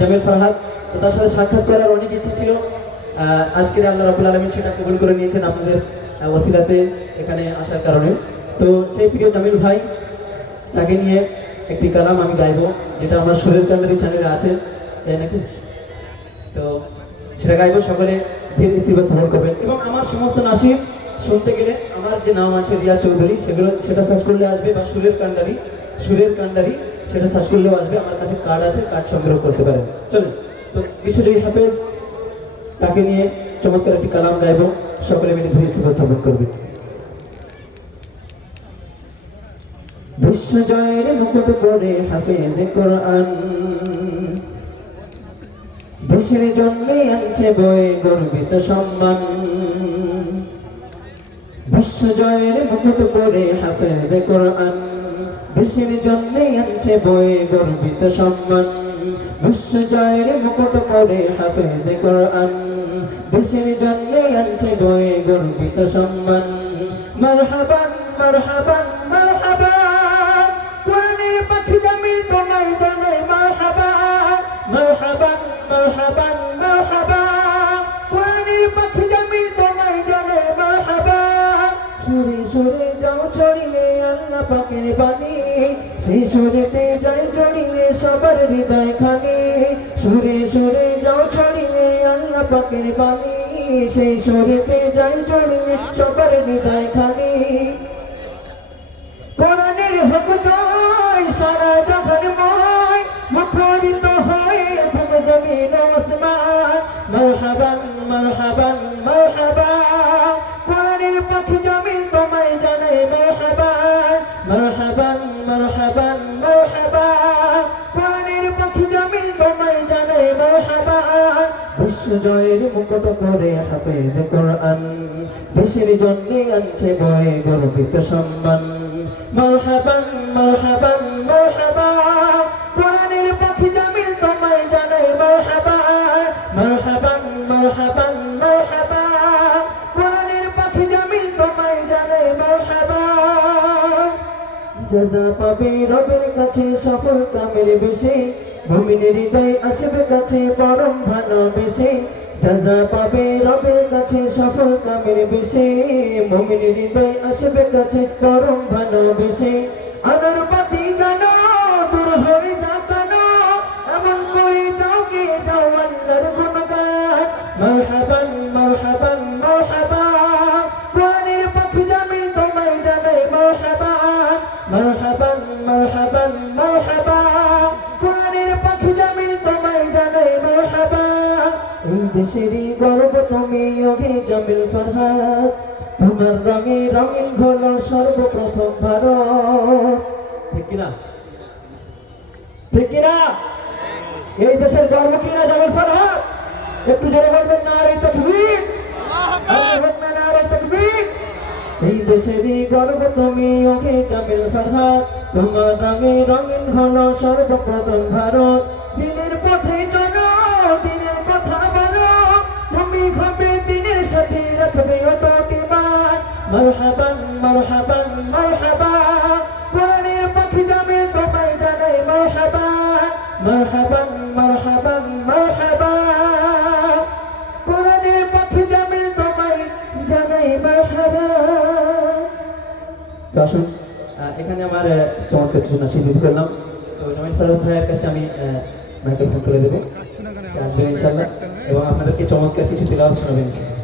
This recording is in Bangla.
জামিল ফারহাদ। তো তার সাথে সাক্ষাৎ করার অনেক ইচ্ছে ছিল। আজকের আল্লাহ রাবুল আলমিন সেটা কবুল করে নিয়েছেন আপনাদের ওসিলাতে এখানে আসার কারণে। তো সেই প্রিয় জামিল ভাই, তাকে নিয়ে একটি কালাম আমি গাইবো, যেটা আমার সুরের কান্ডারি চ্যানেলে আছে, তাই নাকি? তো সেটা গাইবো, সকলে ধীরে স্থির শ্রবণ করবেন। এবং আমার সমস্ত নাসির শুনতে গেলে আমার যে নাম আছে রিয়া চৌধুরী, সেগুলো, সেটা সার্চ করলে আসবে, বা সুরের কান্ডারি সুরের কান্ডারি সেটা সার্চ করলেও আসবে। আমার কাছে কার্ড আছে কার্ড সংগ্রহ করতে পারেন। চলুন, তো বিশ্বজয়ী হাফেজ, তাকে নিয়ে চমৎকার একটি কালাম গাইবো। সকলে মিলে ধীরে স্থির শ্রবণ করবে। বিশ্বজয়ের মুকুট পরে হাফেজ কোরআন। দেশের জন্য আনছে বয়ে গর্বিত সম্মান। বিশ্বজয়ের মুকুট পরে হাফেজ কোরআন। দেশের জন্য আনছে বয়ে গর্বিত সম্মান। বিশ্বজয়ের মুকুট পরে হাফেজ কোরআন। দেশের জন্য আনছে বয়ে গর্বিত সম্মান। মারহাবান মারহাবান মারহাবান। কোরআনের পাখি জামিল তোমায় মারহাবান। মারহাবান মারহাবান মারহাবান। কোরআনের পাখি জামিল তোমায় মারহাবান। সুরে সুরে আল্লাহ পাকের বাণী। সেই সুরেতে যাই জড়িয়ে সবার হৃদয় খানি। সুরে সুরে যাও ছড়িয়ে আল্লাহ পাকের বাণী। সেই সুরেতে যাই জড়িয়ে সবার হৃদয় খানি। কোরআনের হক জয়, সারা জাহান ময়। মুখরিত হয়ে ভূম জমিন আসমান। জয়ের মুকুট করে হাফেজ কোরআন। দেশের জন্য আনছে বয়ে গর্বিত সম্মান। কোরআনের পাখি জামিল তোমায় জানাই মারহাবা মারহাবান মারহাবান মারহাবা কোরআনের পাখি জামিল তোমায় জানাই জাজা পাবে রবের কাছে সফল কামের বেশে। মুমিনের হৃদয় আসবে কাছে পরম ভালোবেসে। জাজা পাবে রবের কাছে সফল কামের বেশে মুমিনের হৃদয় আসবে কাছে পরম ভালোবেসে। আনার পাতি জানো দূর হয়ে যা কানো এমন করে যাও গে, যাও আল্লাহর গুণগান। মারহাবান মারহাবান মারহাবা কোরআনের পাখি জামিল, তোমায় জানাই মারহাবান। মারহাবান মারহাবান মারহাবা দেশেরই গর্ব, তুমি যোগে জামিল ফরহাদ। তোমার রঙে রঙিন হলো সর্বপ্রথম ভারত। ঠিক কিনা? ঠিক কিনা? এই দেশের গর্ব কিনা জামিল ফরহাদ? একটু জোরে বলবেন না রে তকবীর। আল্লাহু নারে তাকবীর। এই দেশেরই গর্ব, তুমি ওকে জামিল ফরহাদ। তোমার রঙে রঙিন হলো সর্বপ্রথম ভারত। দিনের পথে তুমি হবে দিনের সাথে রাখবে অটুট ইমান মারহাবান মারহাবান মারহাবা কোরআনের পাখি জামিল তোমায় জানাই এখানে আমার চমৎকার কিছু দিতে করলাম তো জামিল ফারুক ভাইয়ের কাছে আমি মাইক্রোফোন তুলে দেবো। সে আসবেন ইনশাল্লাহ এবং আপনাদেরকে চমৎকার কিছু তেলাওয়াত শোনাবেন ইনশাল্লাহ